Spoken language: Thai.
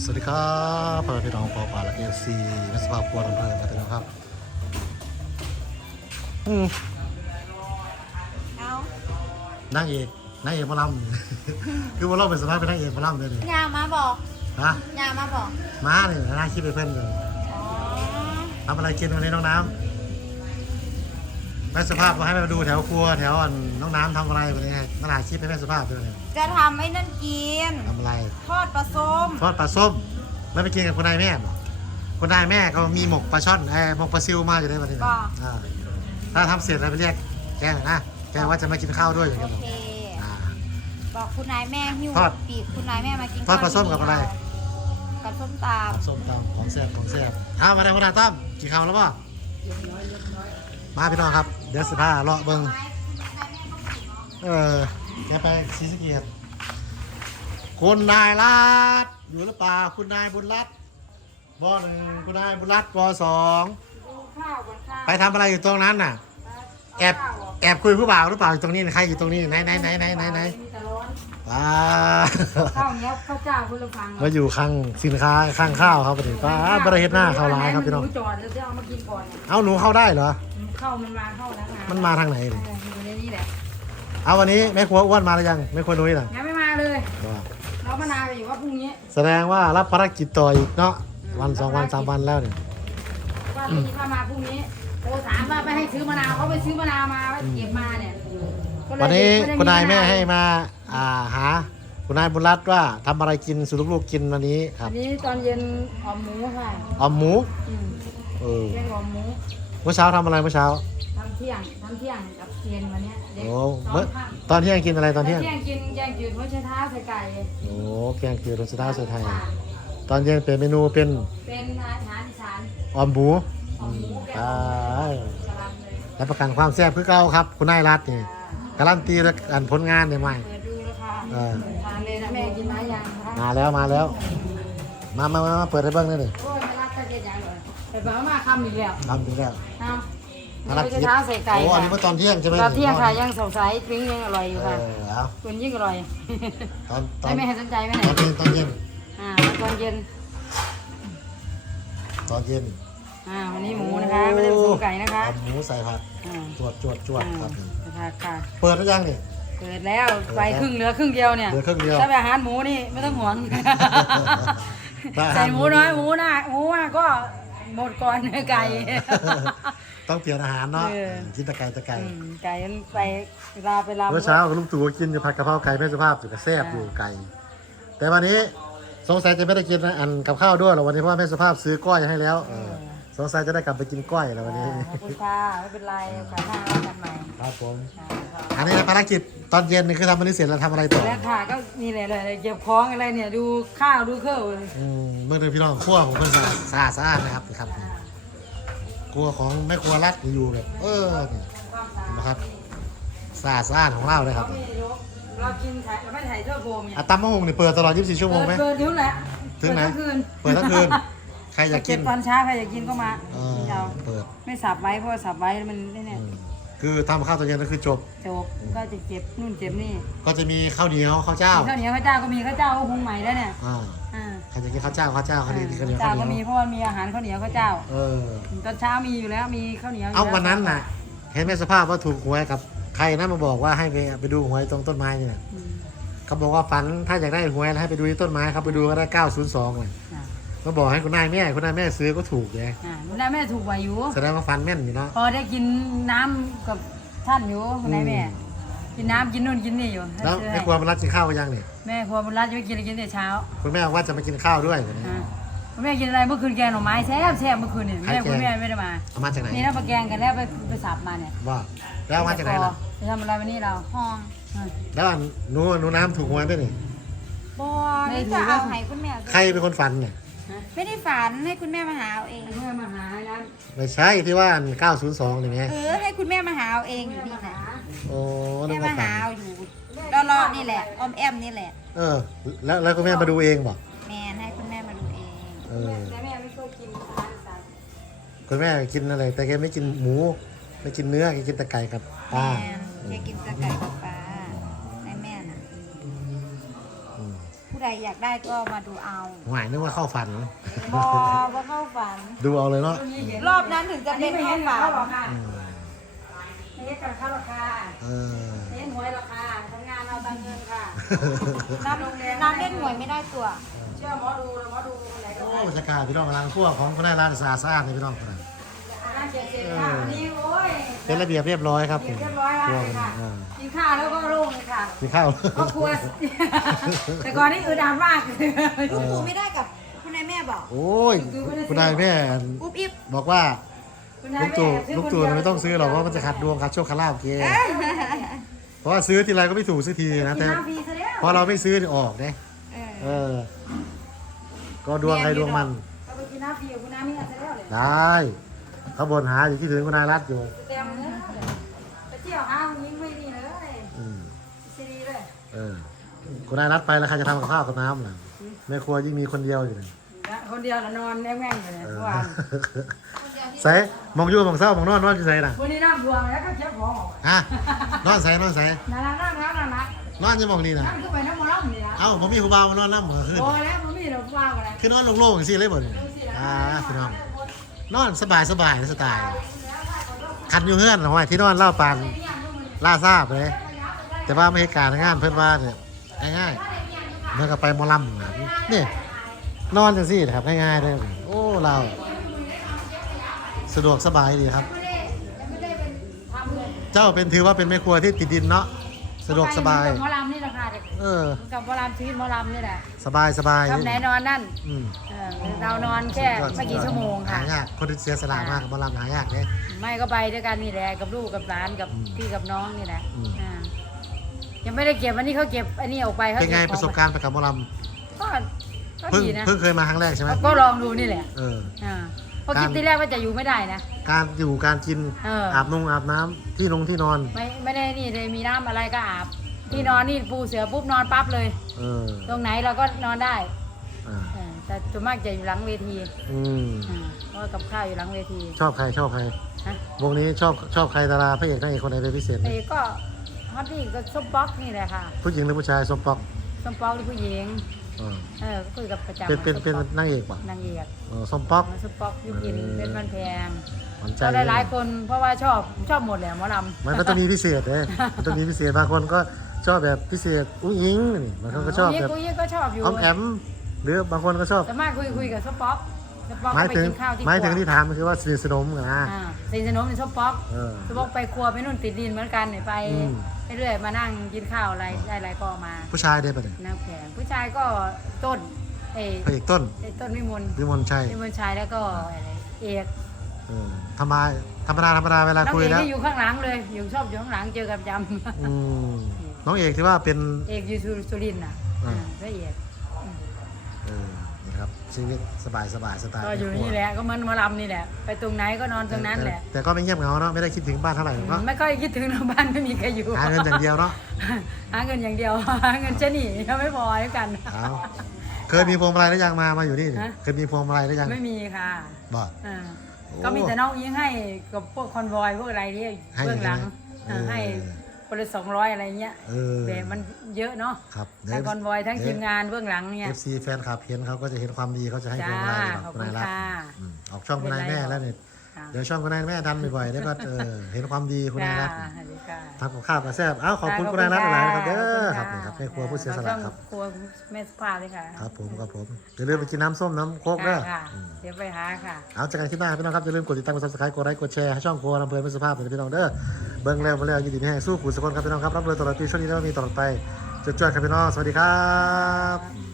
สวัสดีครับพ่อแม่พี่น้องปอปาและเอฟซีนักสภาพครัวลำเพลินกันนะครับอืมเอานางเอกนางเอกหมอลำ คือหมอลำเป็นสภาพเป็นนางเอกหมอลำเลยนี่ยามาบอกฮะยามาบอกม้าเนี่ยน่าคิดไปเพื่อนเลยอ๋อทำอะไรกินวันนี้น้องน้ำ แม่สุภาพมาให้มาดูแถวครัวแถวอันน้องน้ำทำอะไรวันนี้น่าหาคิดให้แม่สุภาพด้วยเนี่ยจะทำไอ้นั่นกิน ทำอะไร ทอดปลาส้ม ทอดปลาส้ม แล้วไปกินกับคุณนายแม่เหรอคุณนายแม่ก็มีหมกปลาช่อนเอ้ยหมกปลาซิวมาอยู่ในวันนี้นะอ่าถ้าทำเสร็จแล้วไปเรียกแกหน่อยนะแกว่าจะมากินข้าวด้วยอย่างโอเงี้ยเคอ่า บอกคุณนายแม่หิ้วทอดปีกคุณนายแม่มากินทอดปลาส้มกับอะไร กับส้มตปลาส้มตำของแซ่บของแซ่บอ้าวมาได้คุณนายต้อมกินข้าวแล้วป่ะ มาพี่น้องครับ เดี๋ยวสิพาเลาะำเบิ้งไม้คุณนายแม่ก็กินเนาะเออแกไปศรีสะเกียดคุณนายรัตน์อยู่หรือเปล่าคุณนายบุญรัตน์บอหนึ่งคุณนายบุญรัตน์บอสองดูข้าวก่อนข้าวไปทำอะไรอยู่ตรงนั้นน่ะ แอบแอบคุยผู้บ่าวหรือเปล่าอยู่ตรงนี้ใครอยู่ตรงนี้ไหนไหนไหนไหนไหนไหนมีแต่ร้อนว้าข้าวเนี้ยข้าวเจ้าคุณละพังมาอยู่ข้างสินค้าข้างข้าวครับประเดี๋ยวป้าบริเฮ็ดหน้าเข้าร้ายครับพี่น้องหจอดแล้วจะเอามากินก่อนเนี่ยเอาหนูเข้าได้เหรอ เข้ามันมาเข้าแล้วนะมันมาทางไหนเอนี่ออยู่ในนี้แหละเอาวันนี้แม่ครัวอ้วนมาหรือยังแม่ครัวนุ้ยน่ะยังไม่มาเลยว่าเรามานานไปอยู่ว่าพรุ่งนี้แสดงว่ารับภารกิจต่ออีกเนาะวันสองวันสามวันแล้วเนี่ยว่าพรุ่งนี้ว่ามาพรุ่งนี้โทรถามว่าไปให้ซื้อมะนาวเขาไปซื้อมะนาวมาไปเก็บมาเนี่ยก็เลยวันนี้ไม่ได้คุณนายะวแม่ให้มาอ่าหาคุณนายบุญรัตน์ว่าทำอะไรกินสู่ลูกๆกินวันนี้ครัอับนนี้ตอนเย็นหอมหมูค่ะออมหมูอืมเออแกงหอมหมู เมื่อเช้าทำอะไรเมื่อเช้า ทำเที่ยงทำเที่ยงกับเย็นวันเนี้ยเด็กโอ้สอเมื่องค่ะตอนเที่ยงกินอะไรตอนเที่ยง เที่ยงกินแกงจืดหัวไชเท้าใส่ไก่โอ้แกงเกลือรสชาติไทยค่ะตอนเย็นเปลี่ยนเมนูเป็นเป็นอาหารอีสานออมหมูหอมหมูแกงอ่าสลัดเลยรับประกันความแซ่บคือเก่าครับ คุณนายรัตน์นี่การันตีและการผลงานเนี่ยใหม่เปิดดูแล้วค่ะเออทานเลยนะแม่กินไม้ยังคะมาแล้วมาแล้วมามามามาเปิดให้เบิ้งได้เลย อย่างเลยไปบอกว่ามาคำอีกแล้วทำดีแล้วเอามารับหัวไชเท้าใส่ไก่โอ้อันนี้ค่ะเมื่อตอนเที่ยงใช่ไหมตอนเที่ยงค่ะยังสงสัยปิ้งยังอร่อยอยู่เอค่ะอเอาคุณยิ่งอร่อยตอนตอได้นแม่ให้สนใจไหมตเนี่อยนเย็นตอนเย็นอ่าตอนเย็น ตอนเย็นอ่าวันนี้หมูนะคะไม่ได้ผสมไก่นะคะเอาหมูใส่ผักอ่าจวดจวดจวดครับ ค่ะค่ะเปิดหรือยังนี่ เปิดแล้วไปครึ่งเหลือครึ่งเดียวเนี่ยเหลือครึ่งเดียวถ้าไปอาหารหมูนี่ไม่ต้องห่วงได้อาหารใส่หมูน้อยหมูหน้าหมูอะก็ หมดก่อนไก่ ต้องเปลี่ยนอาหารเนาะเออ กินแตะไก่แตะไก่อืมไก่มันไปเวลาไปรำเมื่อเช้ากับลุงตู่ก็กินอยู่ผัดกะเพราไก่แม่สุภาพอยู่กับแซ่บอยู่ไก่ แต่วันนี้สงสัยจะไม่ได้กินอันกับข้าวด้วยหรอกวันนี้เพราะว่าแม่สุภาพซื้อก้อยให้แล้วเออ สงสัยจะได้กลับไปกินก้อยแล้ววันนี้อ่าขอบคุณค่ะไม่เป็นไรขายหน้าว่ากันใหม่ครับผมค่ะค่ะอันนี้ภารกิจตอนเย็นนี่คือทำมันนี้เสร็จแล้วทำอะไรต่อแล้วค่ะก็นี่แหละเลยเก็บของอะไรเนี่ยดูข้าวดูเครื่องเลยอืมเมื่อเดือนพี่น้องครัวของเพื่อนสะอาดสะอาดสะอาดนะครับนี่ครับครัวของแม่ครัวรัดอยู่แบบ เออนี่ความสะอาดนะครับสะอาดสะอาดของเราเลยครับเราไม่ยกเรากินถ่ายเราไม่ถ่ายเท่าโฟมเนี่ยอะตำมะฮงนี่เปิดตลอด 24 ชั่วโมงไหมเปิดถึงแหละถึงไหน เปิดทั้งคืน เปิดทั้งคืน ใครอยากกินเบตอนเช้าใครอยากกินก็มาเออเอาเปิดไม่สับไว้เพราะว่าสับไว้มันเนี่ยอืมคือทำข้าวตอนเย็นก็คือจบ จบก็จะเจ็บนู่นเจ็บนี่ก็จะมีข้าวเหนียวข้าวเจ้าข้าวเหนียวข้าวเจ้าก็มีข้าวเจ้าก็พุงใหม่แล้วเนี่ยอ่าอ่าใครอยากกินข้าวเจ้าข้าวเจ้าข้าวเหนียวข้าวเหนียวเจ้าข้าวเหก็นีมียวเพราะว่ามีอาหารข้าวเหนียวข้าวเจ้าเออ ตอนเช้ามีอยู่แล้วมีข้าวเหนียวยู่เอาแล้วันนั้นน่ะ เห็นแม่สภาพว่าถูกหวยกับใครนะมาบอกว่าให้ไปไปดูหวยตรงต้นไม้นี่น่ะอืมเขาบอกว่าฝันถ้าอยากได้หวยให้ไปดูที่ต้นไม้ครับไปดูก็ได้ 902เลยอ่า ก็บอกให้คุณนายแม่คุณนายแม่ซื้อก็ถูกไงอ่าดูได้แม่ถูกกว่าอยู่ แสดงว่าฟันแม่นอยู่เนาะพอได้กินน้ำกับท่านอยู่คุณนายแม่อืมกินน้ำกินนู่นกินนี่อยู่แล้วซื้อแม่ให้ครัวมันรัดกินข้าวไปยังเนี่ยแม่ครัวบุญรัตน์จะไม่กินอะไรกินแต่เช้าคุณแม่บอกว่าจะมากินข้าวด้วยวันนี้ อ่าคุณแม่กินอะไรเมื่อคืนแกงหน่อไม้แซ่บแซ่บเมื่อคืนเนี่ยใครแม่แกง คุณแม่ไม่ได้มาเอามาจากไหนนี่เราไปแกงกันแล้วไปไปสับมาเนี่ยว่าแล้วเอามาจากไหนล่ะไปทำอะไรวันนี้เราห้องอ่า แล้วอันหนูหนูน้ำถูกหวยด้วยนี่บอนี่จะเอาให้คุณแม่ใครเป็นคนฝันเนี่ย ไม่ได้ฝันให้คุณแม่มาหาเอาเองเมื่อมาหานะไม่ใช่ที่ว่าอัน902นี่ไงเออให้คุณแม่มาหาเอาเองอยู่นี่นะโอ้นึแม่กว่ามาฝัหานเอาอยู่รอๆนี่แหละออมแอมนี่แหละ เออ แล้วแล้วคุณแม่มาดูเองบอกแม่ให้คุณแม่มาดูเอง เออแต่แม่ไม่เคยกินอาหารสัตว์คุณแม่กินอะไร แต่แกไม่กินหมู ไม่กินเนื้อแกกินแต่ไก่กับปลาแม่แค่กินแตะไก่ ให้แม่น่ะอืมผู้ใดใดอยากได้ก็มาดูเอาหวายนึกว่าเข้าฝัน บอว่าเข้าฝัน ดูเอาเลยเนาะรอบนั้นถึงจะอันเป็นี้นไม่เข้าเห็นฝัเขานหรอกค่ะอืมไม่เห็นการเข้าราคาเออเห็นหวยราคาทำงานเอาตังเงินค่ะน้ำน้ำเล่นหวยไม่ได้ตัว เชื่อหมอดูหมอดูคนไหนก็โอ้ได้ บรรยากาศพี่น้องกำลังพวกของคนได้ร้านสะอาดสะอาดนี่พี่น้องคนนั้นงาน เจ็ดเจ็ดค่ะวันนี้โอ้ยเป็นระเบียบเรียบร้อยครับเรียบร้อยมากเลยค่ะอ่ากินข้าวแล้วก็โล่งเลยค่ะกินข้าว ครอบครัว แต่ก่อนนี่อึดอัดมาก ลูกปูไม่ได้กับคุณนายแม่บอกโอ้ยคุณนายแม่อุ๊บอิบบอกว่าคุณนายลูกตู่แม่ซื้ลูกคนตู่เดียวไม่ต้องซื้อหรอกเพราะมันจะขัดดวงขัดโชคขัดลาบเกเพราะว่าซื้อทีไรก็ไม่ถูกสักทีนะกินแต่น้ำฟรีซะแล้วพอเราไม่ซื้อนี่ออกเนี่ยเออเออ ก็ดวงใครดวงมัน เราไปกินน้ำฟรีกับคุณน้ำมีอันซะแล้วเลย ได้ เขาบนหาอยู่ที่ถึงคุณนายรัฐอยู่เต็มเลยไปเที่ยวห้างยิงไม่ดีเลยอืมซีดีเลยเออคุณนายรัฐไปแล้วใครจะทำกับข้าวกับน้ำน่ะแม่ครัวยิ่งมีคนเดียวอยู่เลยคนเดียวละนอนแง่งๆอยู่เลยเอเมื่ออวานใส่มองอยู่มองเศร้ามองนอนนอนที่ใส่น่ะวันนี้น้ำดวงแล้วก็เจ็บของออกฮะนอนใส่นอนใส่น่ารักน่ารักน่ารักนอนจะมองนี่น่ะน้ำขึ้นไปน้ำมันร้อนนี่นะเอ้าผมมีครูบาวมานอนน้ำเหมือขึ้นโอ้แล้วมันมีเราว่ากันเลยคือนอนโล่งๆอย่างซี่เลยบ่เนี่ยอ่าพี่น้อง นอนสบายสบายสไตล์คันอยู่เฮือนหน่อยที่นอนเล่าปานล่าทราบเลย แต่ว่าไม่เหตุการงานเพื่อนว่าเนี่ยง่ายๆเมื่อกับไปมอลำนะนี่นอนจังซี่นะครับง่ายๆเลยโอ้เราสะดวกสบายดีครับ เจ้าเป็นถือว่าเป็นแม่ครัวที่ติดดินเนาะ สะดวกสบายหมอลำนี่ราคาเด็กเออกับหมอลำชีวิตหมอลำนี่แหละสบายสบายทำไหนนอนนั่นอืมเออเรานอนแค่ไม่กี่ชั่วโมงค่ะ หายากคนที่เสียสละมากหมอลำหายากเนี่ย ไม่ก็ไปด้วยกันนี่แหละกับลูกกับหลานกับอืมพี่กับน้องนี่แหละอืม อ่ายังไม่ได้เก็บวันนี้เขาเก็บอันนี้ออกไปเขาเป็นไงก็บประสบการณ์ไปกับหมอลก็ก็ำเพิ่งดีนะเพิ่งเคยมาครั้งแรกใช่ไหมก็ลองดูนี่แหละเออ อ่าเพราะการคิดที่แรกว่าจะอยู่ไม่ได้นะ การอยู่การกินเอออ อาบนงอาบน้ำที่นงที่นอน ไม่ไม่ได้นี่เลยมีน้ำอะไรก็อาบที่นอนนี่ปูเสือปุ๊บนอนปั๊บเลย เออตรงไหนเราก็นอนได้อ่าเออแต่ส่วนมากจะอยู่หลังเวทีอืมอ่าเพราะว่ากับข้าวอยู่หลังเวทีชอบใครชอบใครฮะวงนี้ชอบชอบใครดาราพระเอกนางเอกคนไหนเป็นพิเศษไหมเอ้ก็ฮอตนี่ก็ส้มป๊อกนี่แหละค่ะผู้หญิงหรือผู้ชายสมปองส้มป๊อกหรือผู้หญิงเออเออก็คุยกับประจำเป็นเป็นเป็นส้มป๊อกนางเอกป่ะนางเอกเออสมปองส้มป๊อกยุกินเออเป็นมันแพงหวานใจก็ได้หลายคนเพราะว่าชอบชอบหมดแหละหมอลำมันก็ต้องมีพิเศษเลยมันต้องมีพิเศษบางคนก็ชอบแบบพิเศษอุ้งอิงนี่บางคนก็ชอบแบบกูยิ่งก็ชอบอยู่ออมแอมหรือบางคนก็ชอบ แต่มากคุยคุยกับส้มป๊อก ส้มป๊อกหมายไปถึงกินข้าวที่หมายถึงครัวที่ถามก็คือว่าสนิทสนมกันนะ อ่าสนิทสนมในส้มป๊อกเออส้มป๊อกไปครัวไปนู่นติดดินเหมือนกันเนี่ยไปอืม เรื่อยๆมานั่งกินข้าวอะไรได้อะไรก็เอามาผู้ชายได้ปะเนี่ยน้ำแข็งผู้ชายก็ต้นเอยพระเอกต้นเอ้ยต้นวิมลวิมลชัยวิมลชายแล้วก็อะไรเอกเออธรรมดาธรรมดาธรรมดาเวลาน้องคุยเอกแล้วที่อยู่ข้างหลังเลยอยู่ชอบอยู่ข้างหลังเจอกันประจอืมน้องเอกที่ว่าเป็นำเอกอยู่สุสุรินทร์น่ะอ่า อ่าพระเอกเออนี่ครับ ชีวิตสบายสบายสไตล์ก็อยู่นี่แหละก็เหมันหมาลำนี่แหละ ไปตรงไหนก็นอนตรงนั้นแหละแต่แต่ก็ไม่เงียบเหงาเนาะไม่ได้คิดถึงบ้านเท่าไหร่เนาะไม่ค่อยคิดถึงทางบ้านไม่มีใครอยู่หาเงินอย่างเดียวเนาะหาเงินอย่างเดียวหาเงินเจนี่ยังไม่พอแล้วกันเอาเคยมีพวงมาลัยหรือยังมามาอยู่นี่ฮะเคยมีพวงมาลัยหรือยังไม่มีค่ะบอกอ่าโอ้ก็มีแต่น้องยิงให้กับพวกคอนวอยพวกอะไรที่ให้เบื้องหลังใช่ไหมอ่าให้เออ คนละสองร้อยอะไรเงี้ยเออแบบมันเยอะเนาะครับทั้งคอนวอยทั้งทีมงานเบื้องหลังเนี่ยเอฟซีแฟนคลับเห็นเขาก็จะเห็นความดีเขาจะให้พวงมาลัยจ้าเราขอบคุณคุณนายรักค่ะ อืมออกช่องคุณนายแม่แล้วเนี่ยค่ะ เดี๋ยวช่องคุณนายแม่ดันบ่อยๆได้ก็เออเห็นความดีคุณนายรักจ้าสวัสดีค่ะ ทำกับข้าวกับแซ่บเอ้าขอบคุณคุณนายรักหลายๆนะครับเด้อครับนี่ครับแม่ครัวผู้เสียสละครับครัวแม่สุภาพเลยค่ะครับผมครับผมอย่าลืมไปกินน้ำส้มน้ำโค้กเด้อค่ะอืมเดี๋ยวไปหาค่ะ เอาจากกันคลิปหน้าพี่น้องครับอย่าลืมกดติดตามกด subscribe กดไลค์กดแชร์ให้ช่องครัวลำเพลินเป็นสุภาพเป็นพี่น้องเด้อเบิ้งแล้วมาแล้วยินดีให้สู้ขู่สกลครับพี่น้องครับรับเลยตลอดปีช่วงนี้แล้วมีตลอดไปจุดจวดครับพี่น้องสวัสดีครับ